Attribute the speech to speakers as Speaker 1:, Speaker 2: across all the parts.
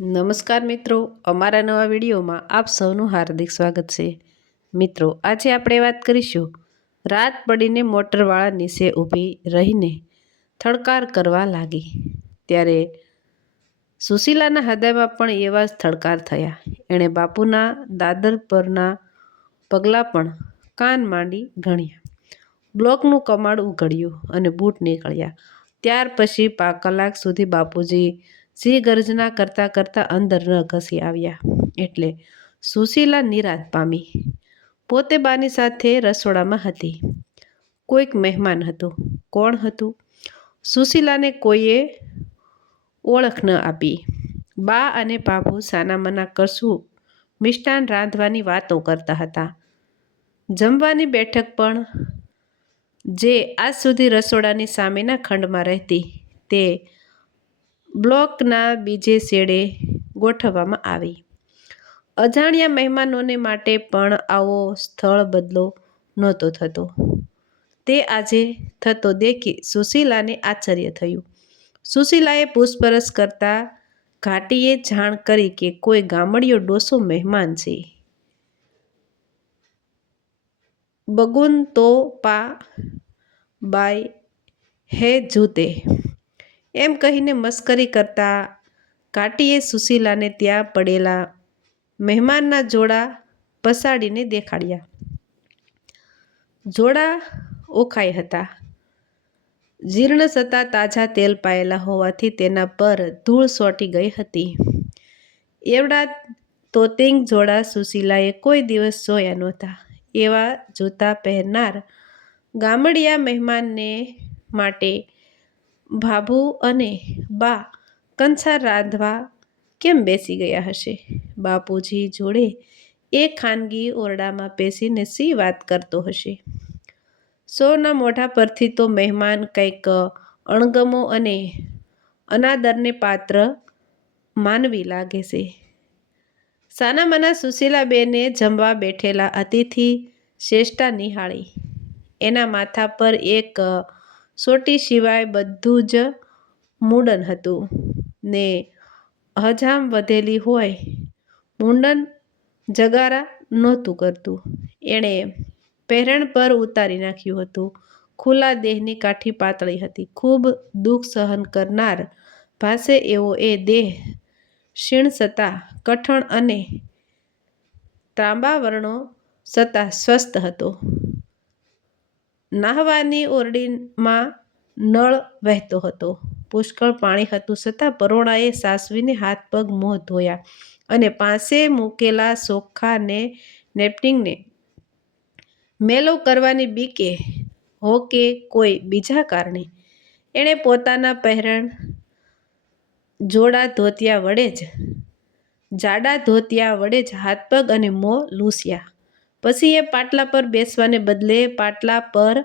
Speaker 1: નમસ્કાર મિત્રો, અમારા નવા વિડીયોમાં આપ સૌનું હાર્દિક સ્વાગત છે. મિત્રો, આજે આપણે વાત કરીશું, રાત પડીને મોટરવાળા નીચે ઊભી રહીને થડકાર કરવા લાગી. ત્યારે સુશીલાના હૃદયમાં પણ એવા જ થડકાર થયા. એણે બાપુના દાદર પરના પગલાં પણ કાન માંડી ગણ્યા. બ્લોકનું કમાડ ઉઘડ્યું અને બૂટ નીકળ્યા. ત્યાર પછી પા કલાક સુધી બાપુજી સિંહ ગર્જના કરતાં કરતાં અંદર ન ઘસી આવ્યા. એટલે સુશીલા નિરાશ પામી. પોતે બાની સાથે રસોડામાં હતી. કોઈક મહેમાન હતું. કોણ હતું? સુશીલાને કોઈએ ઓળખ ન આપી. બા અને બાપુ સાનામના કશું મિષ્ટાન રાંધવાની વાતો કરતા હતા. જમવાની બેઠક પણ જે આજ સુધી રસોડાની સામેના ખંડમાં રહેતી તે બ્લોકના બીજે શેડે ગોઠવવામાં આવી. અજાણ્યા મહેમાનોને માટે પણ આવો સ્થળ બદલો નહોતો થતો. તે આજે થતો દેખી સુશીલાને આશ્ચર્ય થયું. સુશીલાએ પૂછપરછ કરતા ઘાટીએ જાણ કરી કે કોઈ ગામડિયો ડોસો મહેમાન છે. બગુન તો પા બાય હે જૂતે એમ કહીને મસ્કરી કરતા કાટીએ સુશીલાને ત્યાં પડેલા મહેમાનના જોડા પસાડીને દેખાડ્યા. જોડા ઓખાઈ હતા. જીર્ણ સતા તાજા તેલ પાયેલા હોવાથી તેના પર ધૂળ સોટી ગઈ હતી. એવડા તોતિંગ જોડા સુશીલાએ કોઈ દિવસ જોયા નહોતા. એવા જૂતા પહેરનાર ગામડિયા મહેમાનને માટે ભાભુ અને બા કંસાર રાંધવા કેમ બેસી ગયા હશે? બાપુજી જોડે એ ખાનગી ઓરડામાં બેસીને સી વાત કરતો હશે? સૌના મોઢા પરથી તો મહેમાન કંઈક અણગમો અને અનાદરને પાત્ર માનવી લાગે છે. સાનામાના સુશીલાબેને જમવા બેઠેલા અતિથિ શ્રેષ્ઠા નિહાળી. એના માથા પર એક સોટી સિવાય બધું જ મૂડન હતું. ને હજામ વધેલી હોય, મુંડન જગારા નહોતું કરતું. એણે પહેરણ પર ઉતારી નાખ્યું હતું. ખુલ્લા દેહની કાઠી પાતળી હતી. ખૂબ દુઃખ સહન કરનાર પાસે એવો એ દેહ ક્ષીણ છતાં કઠણ અને તાંબાવર્ણો સતા સ્વસ્થ હતો. નાહવાની ઓરડીમાં નળ વહેતો હતો. પુષ્કળ પાણી હતું છતાં પરોણાએ સાસવીને હાથ, પગ, મોં ધોયા અને પાસે મૂકેલા સોખાને નેપટિંગને મેલો કરવાની બીકે હો કે કોઈ બીજા કારણે. એણે પોતાના પહેરણ જોડા ધોતિયા વડે જ, જાડા ધોતિયા વડે જ હાથ, પગ અને મોં લૂસ્યા. પછી એ પાટલા પર બેસવાને બદલે પાટલા પર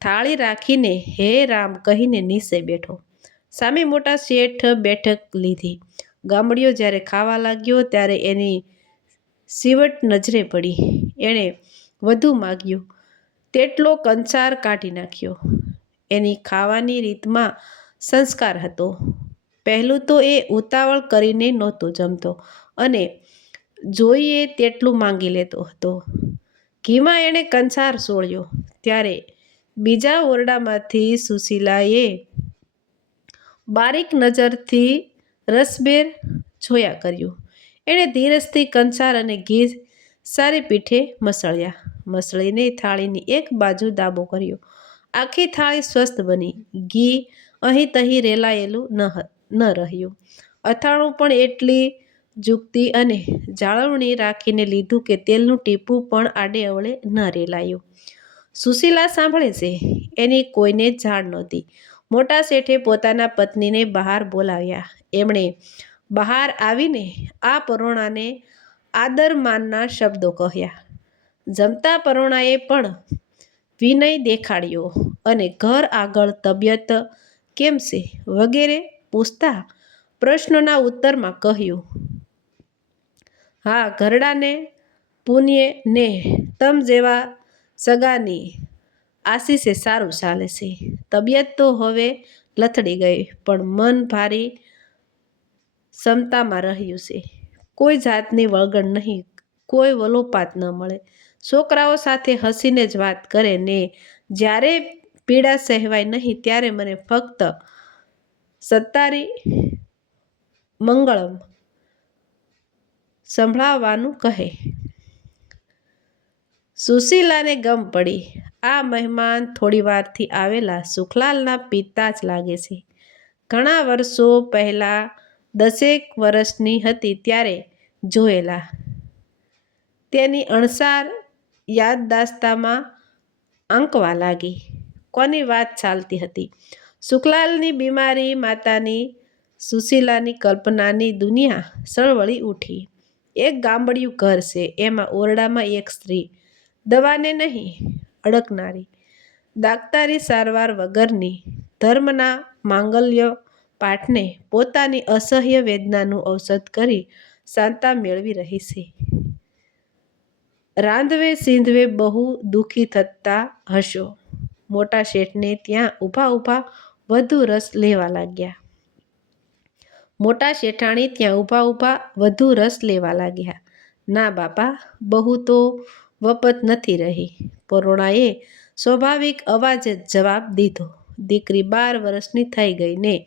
Speaker 1: થાળી રાખીને હે રામ કહીને નીચે બેઠો. સામે મોટા શેઠ બેઠક લીધી. ગામડીઓ જ્યારે ખાવા લાગ્યો ત્યારે એની સીવટ નજરે પડી. એણે વધુ માગ્યું. તેટલો કંસાર કાઢી નાખ્યો. એની ખાવાની રીતમાં સંસ્કાર હતો. પહેલું તો એ ઉતાવળ કરીને નહોતો જમતો અને જોઈએ તેટલું માંગી લેતો હતો. ઘીમાં એણે કંસાર સોળ્યો. ત્યારે બીજા ઓરડામાંથી સુશીલાએ બારીક નજરથી રસબેર જોયા કર્યું. એણે ધીરજથી કંસાર અને ઘી સારી પીઠે મસળ્યા. મસળીને થાળીની એક બાજુ દાબો કર્યો. આખી થાળી સ્વસ્થ બની. ઘી અહીં તહીં રેલાયેલું ન ન રહ્યું. અથાણું પણ એટલી જુગતી અને જાળવણી રાખીને લીધું કે તેલનું ટીપું પણ આડે અવળે ન રેલાયું. સુશીલા સાંભળે છે, એની કોઈને જાણ નહોતી. મોટા શેઠે પોતાના પત્નીને બહાર બોલાવ્યા. એમણે બહાર આવીને આ પરોણાને આદર માનના શબ્દો કહ્યા. જમતા પરોણાએ પણ વિનય દેખાડ્યો અને ઘર આગળ તબિયત કેમ છે? વગેરે પૂછતા પ્રશ્નોના ઉત્તરમાં કહ્યું હા, ઘરડાને પુણ્ય ને તમ જેવા સગાની આશીષે સારું ચાલે છે. તબિયત તો હવે લથડી ગઈ, પણ મન ભારી ક્ષમતામાં રહ્યું છે. કોઈ જાતની વળગણ નહીં, કોઈ વલોપાત ન મળે. છોકરાઓ સાથે હસીને જ વાત કરે ને જ્યારે પીડા સહેવાય નહીં, ત્યારે મને ફક્ત સત્તારી મંગળમ સંભળાવવાનું કહે. સુશીલાને ગમ પડી. આ મહેમાન થોડી વારથી આવેલા સુખલાલના પિતા જ લાગે છે. ઘણા વર્ષો પહેલાં દસેક વર્ષની હતી ત્યારે જોયેલા. તેની અણસાર યાદદાસ્તામાં આંકવા લાગી. કોની વાત ચાલતી હતી? સુખલાલની બીમારી માતાની સુશીલાની કલ્પનાની દુનિયા સળવળી ઉઠી. એક ગામડિયું ઘર છે, એમાં ઓરડામાં એક સ્ત્રી. દવાને નહીં, અડકનારી. દાક્તારી સારવાર વગરની ધર્મના માંગલ્ય પાઠને પોતાની અસહ્ય વેદનાનું ઔષધ કરી શાંતા મેળવી રહી છે. રાંધવે સિંધવે બહુ દુઃખી થતા હશો. મોટા શેઠને ત્યાં ઊભા ઊભા વધુ રસ લેવા લાગ્યા. મોટા શેઠાણી ત્યાં ઊભા ઊભા વધુ રસ લેવા લાગ્યા. ના બાપા, બહુ તો વપત નથી રહી. પરોણાએ સ્વાભાવિક અવાજ જ જવાબ દીધો. દીકરી બાર વર્ષની થઈ ગઈ ને.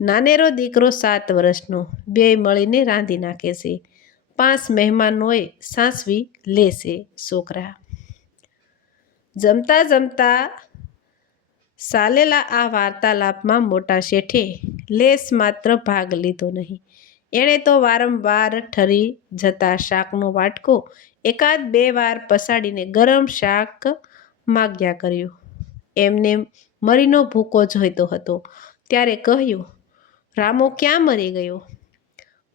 Speaker 1: નાનેરો દીકરો સાત વર્ષનો. બેય મળીને રાંધી નાખે છે. પાંચ મહેમાનોએ સાસવી લેશે, છોકરા. જમતા જમતા સાલેલા આ વાર્તાલાપમાં મોટા શેઠે લેસ માત્ર ભાગ લીધો નહીં. એણે તો વારંવાર ઠરી જતા શાકનો વાટકો એકાદ બે વાર પસાડીને ગરમ શાક માગ્યા કર્યું. એમને મરીનો ભૂકો જોઈતો હતો. ત્યારે કહ્યું, રામો ક્યાં મરી ગયો?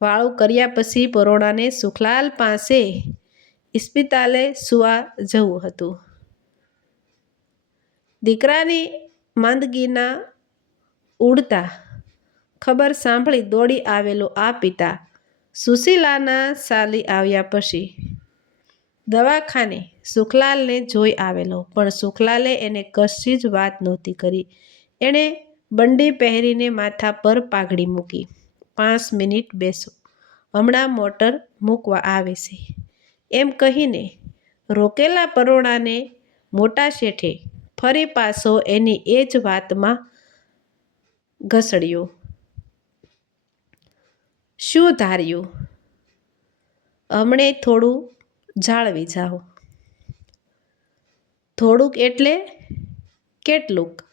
Speaker 1: વાળું કર્યા પછી પરોણાને સુખલાલ પાસે ઇસ્પિતાલે સુવા જવું હતું. દીકરાની માંદગીના ઉડતા ખબર સાંભળી દોડી આવેલો આ પિતા. સુશીલાના સાલી આવ્યા પછી દવાખાને સુખલાલને જોઈ આવેલો, પણ સુખલાલે એને કશી જ વાત નહોતી કરી. એણે બંડી પહેરીને માથા પર પાઘડી મૂકી. પાંચ મિનિટ બેસો. હમણાં મોટર મૂકવા આવે છે. એમ કહીને રોકેલા પરોણાને મોટા શેઠે ફરી પાછો એની એ જ વાતમાં ઘસડ્યો. શું ધાર્યું? હમણે થોડું જાળવી જાઓ. થોડુંક એટલે કેટલુંક?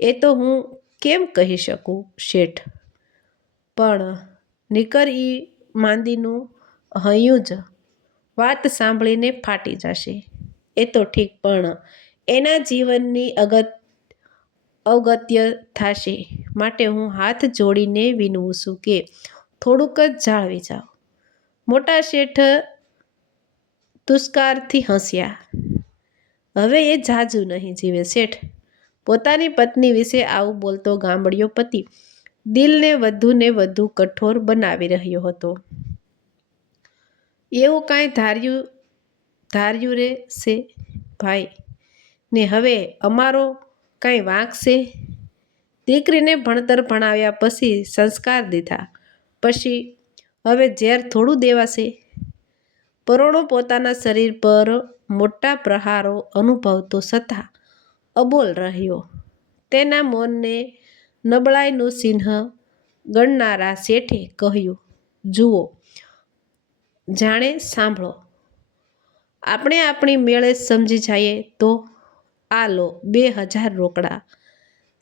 Speaker 1: એ તો હું કેમ કહી શકું, શેઠ? પણ નીકર ઈ માંદીનું હૈયું જ. વાત સાંભળીને ફાટી જશે. એ તો ઠીક, પણ એના જીવનની અગત અવગત્ય થશે. માટે હું હાથ જોડીને વિનવું છું કે થોડુંક જ જાળવી જાઓ. મોટા શેઠ તુષ્કારથી હસ્યા. હવે એ જાજુ નહીં જીવે. શેઠ, પોતાની પત્ની વિશે આવું બોલતો ગામડિયો પતિ દિલને વધુ ને વધુ કઠોર બનાવી રહ્યો હતો. એવું કાંઈ ધાર્યું ધાર્યું રે છે ભાઈ ને હવે અમારો કાંઈ વાંક છે? દીકરીને ભણતર ભણાવ્યા પછી સંસ્કાર દીધા. પછી હવે ઝેર થોડું દેવાશે પરોણો પોતાના શરીર પર મોટા પ્રહારો અનુભવતો છતાં અબોલ રહ્યો. તેના મૌનને નબળાઈનું ચિહ્ન ગણનારા શેઠે કહ્યું, જુઓ, જાણે સાંભળો. આપણે આપણી મેળે સમજી જઈએ તો આ લો બે હજાર રોકડા.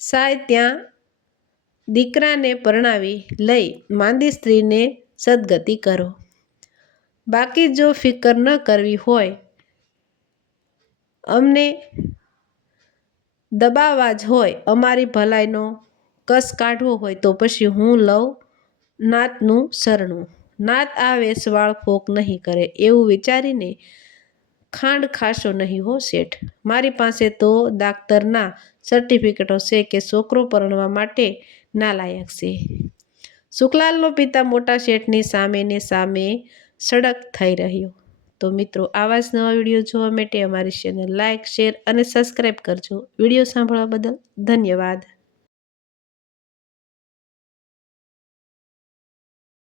Speaker 1: સાય ત્યાં દીકરાને પરણાવી લઈ માંદી સ્ત્રીને સદગતિ કરો. બાકી જો ફિકર ન કરવી હોય, અમને દબાવવા જ હોય, અમારી ભલાઈનો કસ કાઢવો હોય તો પછી હું લઉં નાતનું સરણું નાત આ વેસવાળ ફોક નહીં કરે એવું વિચારીને ખાંડ ખાશો નહીં હો, શેઠ. મારી પાસે તો દાક્તરના સર્ટિફિકેટો છે કે છોકરો પરણવા માટે નાલાયક છે. સુખલાલનો પિતા મોટા શેઠની સામેને સામે સડક થઈ રહ્યો. તો મિત્રો, આવા જ નવા વીડિયો જોવા માટે અમારી ચેનલ લાઇક શેર અને સબસ્ક્રાઈબ કરજો. વીડિયો સાંભળવા બદલ ધન્યવાદ.